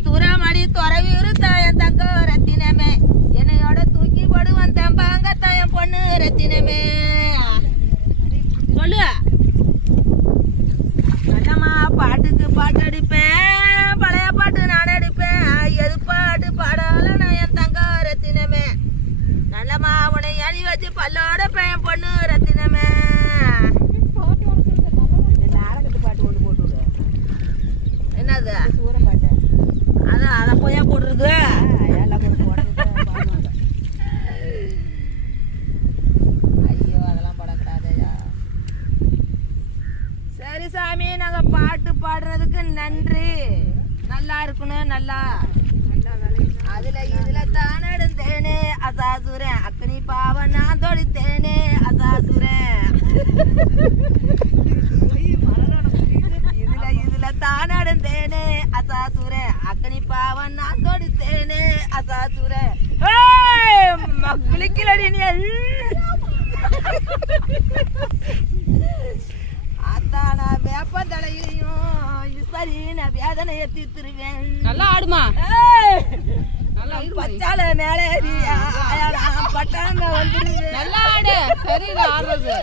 தூரமடி துறவி இருத்தாயன் தங்க ரத்தினமே என்னையோட தூக்கி போடுவான் தம்பாங்க தாயன் பொண்ணு ரத்தினமே சொல்லு நல்லம்மா பாட்டுக்கு பாட்டு அடிப்பேன் பழைய பாட்டு நான் அடிப்பேன் எது பாட்டு பாடால நான் என் தங்க ரத்தினமே நல்லம்மா உன்னை அணி வச்சு பல்லோட பையன் பொண்ணு ரத்தினமே என்னது அதான் அதை போயா போடுறது ஐயோ அதெல்லாம் படக்கூடாதையா சரி சாமி நாங்க பாட்டு பாடுறதுக்கு நன்றி நல்லா இருக்கணும் நல்லா அதுல இதுல தான் எடுத்தேனே அசாசுரன் அக்கனி பாவன் நான் தொடித்தேனே அசாசுரன் இதுல தான் நடந்தேனே அசாசுரன் அக்கனி பாவன் நான் தொடுத்தேனே அசாசுரன் குளிக்கலடி நீ அதான் நான் வேப்பந்தலையிலையும் சரி நான் வேதனையை தீர்த்துருவேன் நல்லா ஆடுமா பச்சால மேலே பட்டாங்க வந்துருவேன் நல்லா ஆடு சரி ஆடுறது